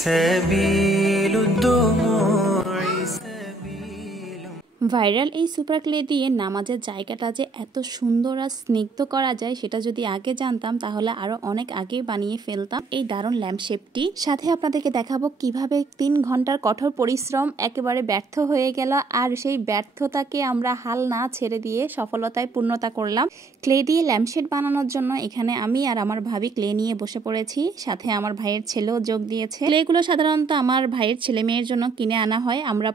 سبيل الدموع سبيل। Viral এই super clay দিয়ে নামাজের জায়গাটা যে এত সুন্দর আর স্নিগ্ধ করা যায় সেটা যদি আগে জানতাম তাহলে আরো অনেক আগে বানিয়ে ফেলতাম এই দারুণ ল্যাম্পশেপটি। সাথে আপনাদেরকে দেখাবো কিভাবে 3 ঘন্টার কঠোর পরিশ্রম একেবারে ব্যর্থ হয়ে গেল, আর সেই ব্যর্থতাকে আমরা হাল না ছেড়ে দিয়ে সফলতায় পূর্ণতা করলাম। ক্লে দিয়ে ল্যাম্পশেড বানানোর জন্য এখানে আমি আর আমার ভাবি ক্লে নিয়ে বসে পড়েছি, সাথে আমার ভাইয়ের ছেলেও যোগ দিয়েছে। ক্লেগুলো সাধারণত আমার ভাইয়ের ছেলে মেয়ের জন্য কিনে আনা হয়। আমরা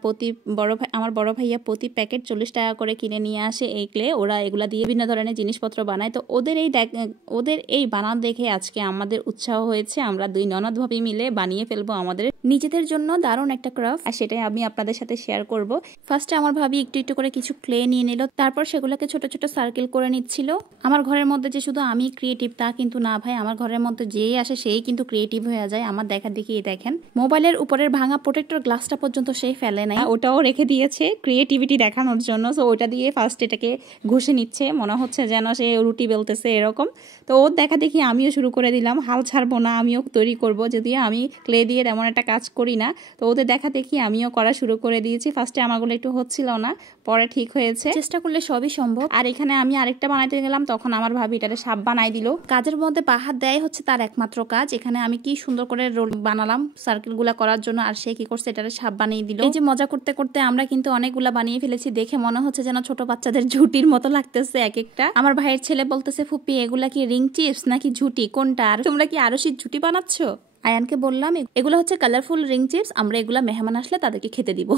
আমার বড় ভাইয়া প্রতি প্যাকেট 40 টাকা করে কিনে নিয়ে আসে এই ক্লে। ওরা এগুলা দিয়ে বিভিন্ন ধরনের জিনিসপত্র বানায়। তো ওদের এই বানানো দেখে আজকে আমাদের উৎসাহ হয়েছে, আমরা 2 ননদ ভাবি মিলে বানিয়ে ফেলবো আমাদের নিজেদের জন্য দারুণ একটা ক্রাফট, আর সেটাই আমি আপনাদের সাথে শেয়ার করব। ফার্স্টে আমার ভাবি একটু একটু করে কিছু ক্লে নিয়ে নিল, তারপর সেগুলোকে ছোট ছোট সার্কেল করে নিচ্ছিল। আমার ঘরের মধ্যে যে শুধু আমি ক্রিয়েটিভ তা কিন্তু না ভাই, আমার ঘরের মধ্যে যেই আসে সেই কিন্তু ক্রিয়েটিভ হয়ে যায়। আমার দেখা দেখি দেখেন মোবাইলের উপরের ভাঙা প্রোটেক্টর গ্লাসটা পর্যন্ত সেই ফেলে নাই, ওটাও রেখে দিয়েছে ক্রিয়েটিভিটি দেখানোর জন্য। সো ওটা দিয়ে ফার্স্ট এটাকে ঘষে নিচ্ছে, মনে হচ্ছে যেন সে রুটি বেলতেছে এরকম। তো ওর দেখা দেখি আমিও শুরু করে দিলাম, হাল ছাড়বো না, আমিও তৈরি করব। যদিও আমি ক্লে দিয়ে তেমন একটা কাজ করি না, তো ওদের দেখা দেখি আমিও করা শুরু করে দিয়েছি। ফার্স্টে আমারগুলো একটু হচ্ছিল না, পরে ঠিক হয়েছে। চেষ্টা করলে সবই সম্ভব। আর এখানে আমি আরেকটা বানাইতে গেলাম, তখন আমার ভাবি এটারে সাপ বানাই দিল। কাজের মধ্যে বাহাত দেয় হচ্ছে তার একমাত্র কাজ। এখানে আমি কি সুন্দর করে রোল বানালাম সার্কেল গুলা করার জন্য, আর সে কি করছে এটারে সাপ বানিয়ে দিল। এই যে মজা করতে করতে আমরা কিন্তু অনেকগুলা বানিয়ে ফেলেছি। দেখে মনে হচ্ছে যেন ছোট বাচ্চাদের ঝুটির মতো লাগতেছে এক একটা। আমার ভাইয়ের ছেলে বলতেছে, ফুপি এগুলা কি রিং চিপস নাকি ঝুটি কোনটা, আর তোমরা কি আরশির ঝুটি বানাচ্ছ? আয়ানকে বললাম এগুলো হচ্ছে কালারফুল রিং চিপস, আমরা এগুলা মেহমান আসলে তাদেরকে খেতে দিব।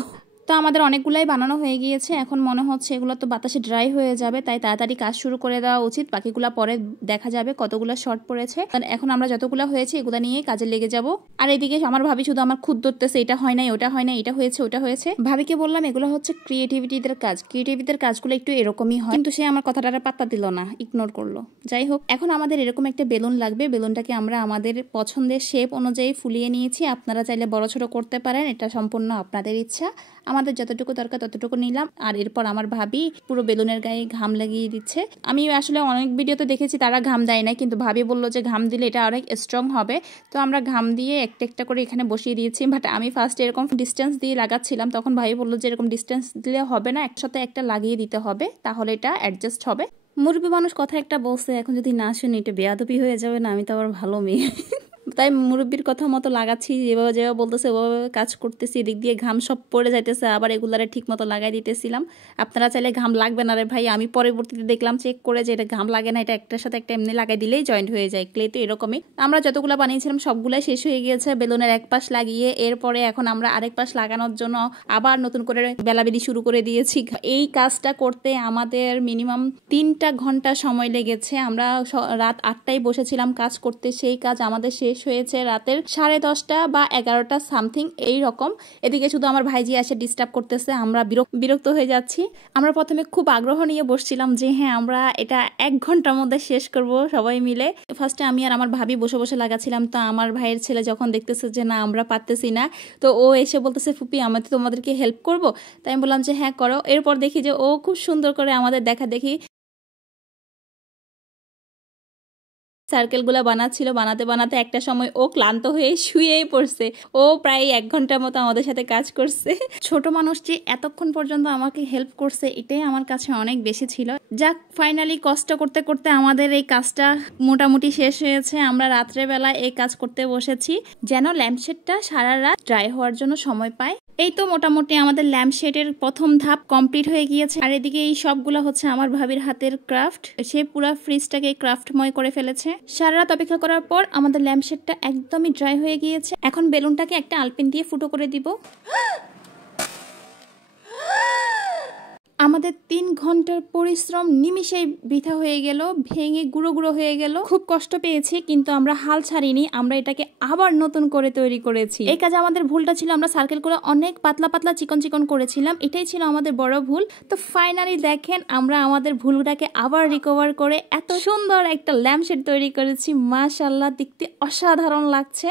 তো আমাদের অনেকগুলাই বানানো হয়ে গিয়েছে, এখন মনে হচ্ছে এগুলো তো বাতাসে ড্রাই হয়ে যাবে, তাই তাড়াতাড়ি কাজ শুরু করে দেওয়া উচিত। বাকিগুলা পরে দেখা যাবে কতগুলো শর্ট পড়েছে। এখন আমরা যতগুলো হয়েছে এগুলো নিয়ে কাজে লেগে যাব। আর এদিকে আমার ভাবি শুধু আমার খুদ ধরতেছে, এটা হয় নাই ওটা হয় না, এটা হয়েছে ওটা হয়েছে। ভাবিকে বললাম এগুলো হচ্ছে ক্রিয়েটিভিটিদের কাজ, ক্রিয়েটিভিটির কাজগুলো একটু এরকমই হয়, কিন্তু সে আমার কথাটারে পাত্তা দিল না, ইগনোর করলো। যাই হোক, এখন আমাদের এরকম একটা বেলুন লাগবে। বেলুনটাকে আমরা আমাদের পছন্দের শেপ অনুযায়ী ফুলিয়ে নিয়েছি। আপনারা চাইলে বড় ছোট করতে পারেন, এটা সম্পূর্ণ আপনাদের ইচ্ছা। আমাদের যতটুকু দরকার ততটুকু নিলাম। আর এরপর আমার ভাবি পুরো বেলুনের গায়ে ঘাম লাগিয়ে দিচ্ছে। আমি আসলে অনেক ভিডিওতে দেখেছি তারা ঘাম দেয় না, কিন্তু ভাবি বললো যে ঘাম দিলে এটা অনেক স্ট্রং হবে। তো আমরা ঘাম দিয়ে একটা একটা করে এখানে বসিয়ে দিয়েছি। বাট আমি ফার্স্ট এরকম ডিস্টেন্স দিয়ে লাগাচ্ছিলাম, তখন ভাবি বললো যে এরকম ডিস্টেন্স দিলে হবে না, একসাথে একটা লাগিয়ে দিতে হবে, তাহলে এটা অ্যাডজাস্ট হবে। মুরব্বী মানুষ কথা একটা বলছে, এখন যদি না শুনি এটা বেয়াদবি হয়ে যাবে না, আমি তো আবার ভালো মেয়ে। তাই মুরব্বীর কথা মতো লাগাচ্ছি, যেভাবে যেভাবে বলতেছে ওভাবে কাজ করতেছি। এদিক দিয়ে ঘাম সব পড়ে যাইতেছে, আবার এগুলারে ঠিক মতো লাগাই দিতেছিলাম। আপনারা চাইলে ঘাম লাগবে না রে ভাই, আমি পরবর্তীতে দেখলাম চেক করে যে এটা ঘাম লাগে না, এটা একটার সাথে একটা এমনি লাগাই দিলেই জয়েন্ট হয়ে যায়। ক্লে তো এরকমই। আমরা যতগুলো বানিয়েছিলাম সবগুলাই শেষ হয়ে গিয়েছে বেলুনের এক পাশ লাগিয়ে। এরপরে এখন আমরা আরেক পাশ লাগানোর জন্য আবার নতুন করে বেলাবেলি শুরু করে দিয়েছি। এই কাজটা করতে আমাদের মিনিমাম 3টা ঘন্টা সময় লেগেছে। আমরা রাত 8টায় বসেছিলাম কাজ করতে, সেই কাজ আমাদের শেষ হয়েছে রাতের 10:30 বা 11টা সামথিং এই রকম। এদিকে শুধু আমার ভাইজি এসে ডিস্টার্ব করতেছে, আমরা বিরক্ত হয়ে যাচ্ছি। আমরা প্রথমে খুব আগ্রহ নিয়ে বসছিলাম যে হ্যাঁ আমরা এটা 1 ঘন্টার মধ্যে শেষ করব সবাই মিলে। ফার্স্টে আমি আর আমার ভাবি বসে বসে লাগাচ্ছিলাম। তো আমার ভাইয়ের ছেলে যখন দেখতেছে যে না আমরা পারতেছি না, তো ও এসে বলতেছে, ফুপি আমি তো তোমাদেরকে হেল্প করব। তাই আমি বললাম যে হ্যাঁ করো। এরপর দেখি যে ও খুব সুন্দর করে আমাদের দেখা দেখি সার্কেলগুলো বানাচ্ছিল। বানাতে বানাতে একটা সময় ও ক্লান্ত হয়ে শুয়েই পড়ছে। ও প্রায় 1 ঘন্টার মতো আমাদের সাথে কাজ করছে। ছোট মানুষ যে এতক্ষণ পর্যন্ত আমাকে হেল্প করছে এটাই আমার কাছে অনেক বেশি ছিল। যাক, ফাইনালি কষ্ট করতে করতে আমাদের এই কাজটা মোটামুটি শেষ হয়েছে। আমরা রাত্রেবেলা এই কাজ করতে বসেছি যেন ল্যাম্পশেডটা সারা রাত ড্রাই হওয়ার জন্য সময় পায়। এই তো মোটামুটি আমাদের ল্যাম্পশেডের প্রথম ধাপ কমপ্লিট হয়ে গিয়েছে। আর এদিকে এই সবগুলো হচ্ছে আমার ভাবির হাতের ক্রাফট। সে পুরো ফ্রিজটাকে ক্রাফটময় করে ফেলেছে। সারা রাত অপেক্ষা করার পর আমাদের ল্যাম্পশেডটা একদমই ড্রাই হয়ে গিয়েছে। এখন বেলুনটাকে একটা আলপিন দিয়ে ফুটো করে দিব। আমাদের 3 ঘন্টার পরিশ্রম নিমিষেই বৃথা হয়ে গেল, ভেঙে গুঁড়ো গুঁড়ো হয়ে গেল। খুব কষ্ট পেয়েছি, কিন্তু আমরা হাল ছাড়িনি। আমরা এটাকে আবার নতুন করে তৈরি করেছি। এই কাজে আমাদের ভুলটা ছিল আমরা সার্কেলগুলো অনেক পাতলা পাতলা চিকন চিকন করেছিলাম, এটাই ছিল আমাদের বড় ভুল। তো ফাইনালি দেখেন আমরা আমাদের ভুলটাকে আবার রিকভার করে এত সুন্দর একটা ল্যাম্পশেড তৈরি করেছি। মাশাআল্লাহ, দেখতে অসাধারণ লাগছে।